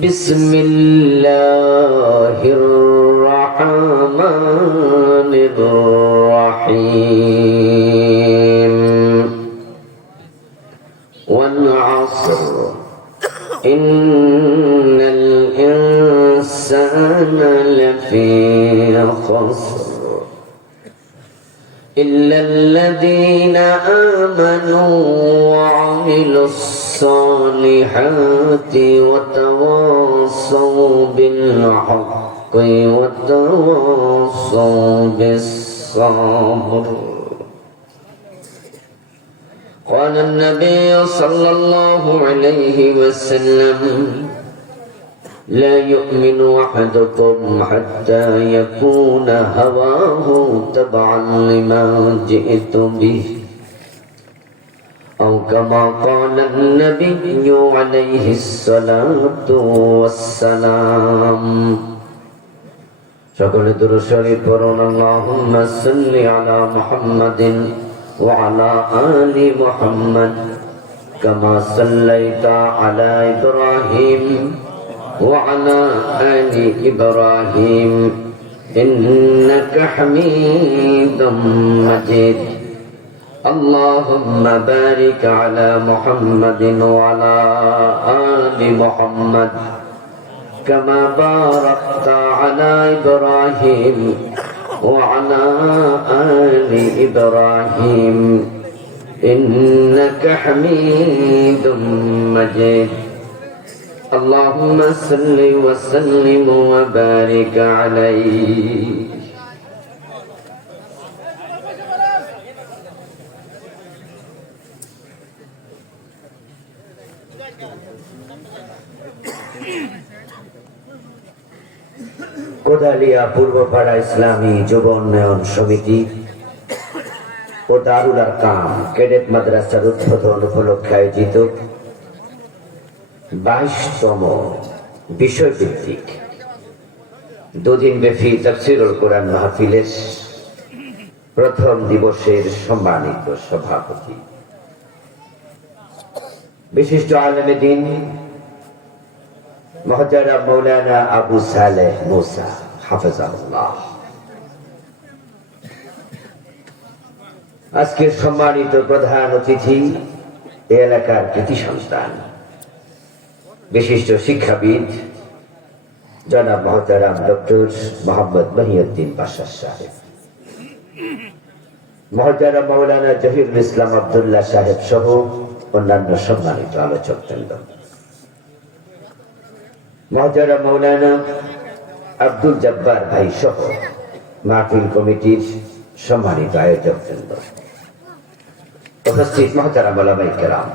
بسم الله الرحمن الرحيم والعصر إن الإنسان لفي خسر إلا الذين آمنوا وعملوا الصالحات وتواصوا بالحق وتواصوا بالصبر. قال النبي صلى الله عليه وسلم: لا يؤمن أحدكم حتى يكون هواه تبعا لما جئت به، أو كما قال النبي عليه الصلاة والسلام. সকলে দুরূদ শরীফ পড়ুন। আল্লাহুম্মা সাল্লি আলা মুহাম্মাদিন ওয়া আলা আলি মুহাম্মাদ কামা সাল্লাইতা আলা ইব্রাহিম وعلى آل إبراهيم إنك حميد مجيد. اللهم بارك على محمد وعلى آل محمد كما باركت على إبراهيم وعلى آل إبراهيم إنك حميد مجيد. اللهم صل وسلم وبارك عليه. কোদালিয়া পূর্বপাড়া ইসলামী যুব উন্নয়ন সমিতি ও দারুল আরকাম ক্যাডেট মাদ্রাসার উদ্বোধন উপলক্ষে আয়োজিত 22তম বিষয়ভিত্তিক দুদিন ব্যাপী তাফসীরুল কোরআন মাহফিলের প্রথম দিবসের সম্মানিত সভাপতি বিশিষ্ট আলেমে দ্বীন মুহতারাম মাওলানা আবু সালেহ মুসা হাফেজাহুল্লাহ, আজকের সম্মানিত প্রধান অতিথি এলাকার কৃতি সন্তান বিশিষ্ট শিক্ষাবিদ জনাব মুহতারাম ডক্টর মোহাম্মদ মহিউদ্দিন পাশা সাহেব, মুহতারাম মাওলানা জহিরুল ইসলাম আব্দুল্লাহ সাহেব সহ অন্যান্য সম্মানিত আলোচকবৃন্দ, মুহতারাম মাওলানা আব্দুল জব্বার ভাই সহ মাহফিল কমিটির সম্মানিত আয়োজকবৃন্দ, উপস্থিত মুহতারাম উলামায়ে কেরাম,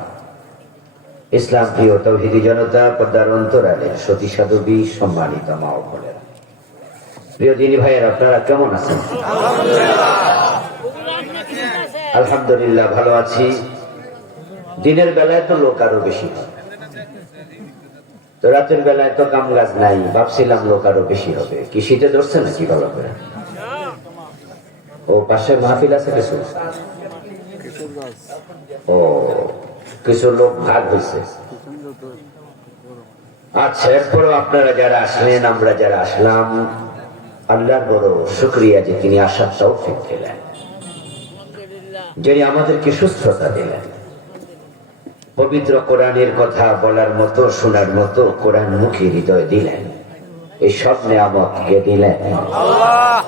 ইসলাম প্রিয় তাওহীদি জনতা, পর্দার অন্তরালে সতী সাধবী, সম্মানিত মা ও বোনেরা, প্রিয় দিনী ভাইয়েরা, আপনারা কেমন আছেন? আলহামদুলিল্লাহ ভালো আছি। দিনের বেলায় তো লোক আরো বেশি, তো রাতের বেলায় তো কাম কাজ নাই, ভাবছিলাম লোক আরো বেশি হবে। কি শীতে ধরছে নাকি ভালো করে? ও পাশে মাহফিল আছে কিছু, ও কিছু লোক ভাগ হয়েছে। আচ্ছা, এরপরেও আপনারা যারা আসলেন, আমরা যারা আসলাম, আল্লাহর বড় শুকরিয়া যে তিনি আসার তৌফিক দিলেন, যিনি আমাদেরকে সুস্থতা দিলেন, পবিত্র কোরআনের কথা বলার মতো, শোনার মতো কোরআন মুখী হৃদয় দিলেন, এই সব নিয়ামত কে দিলেন? আল্লাহ।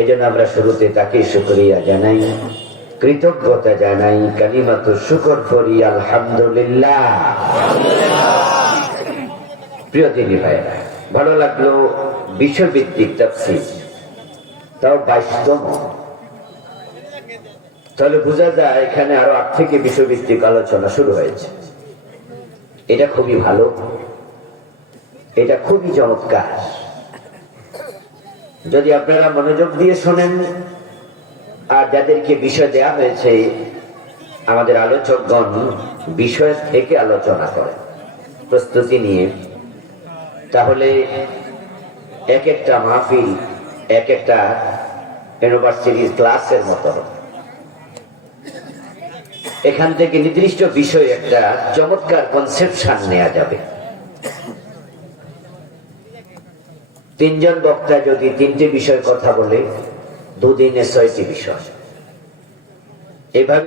এই জন্য আমরা শুরুতে তাকে শুকরিয়া জানাই, কৃতজ্ঞতা জানাই, কালিমাতু শুকর করি আলহামদুলিল্লাহ। প্রিয় দিনী ভাইরা, ভালো লাগলো বিষয়ভিত্তিক তাফসীর, তাও 22তম। তাহলে বোঝা যায় এখানে আরো 8 থেকে বিষয়ভিত্তিক আলোচনা শুরু হয়েছে। এটা খুবই ভালো, এটা খুবই চমৎকার। যদি আপনারা মনোযোগ দিয়ে শোনেন আর যাদেরকে বিষয় দেয়া হয়েছে, আমাদের আলোচকগণ বিষয় থেকে আলোচনা করেন প্রস্তুতি নিয়ে, তাহলে এক একটা মাহফিল এক একটা ইউনিভার্সিটির ক্লাসের মতো। এখান থেকে নির্দিষ্ট বিষয় একটা চমৎকার কনসেপশন নেওয়া যাবে। তিনজন বক্তা যদি তিনটে বিষয় কথা বলে, দুদিনে 6টি বিষয়। এভাবে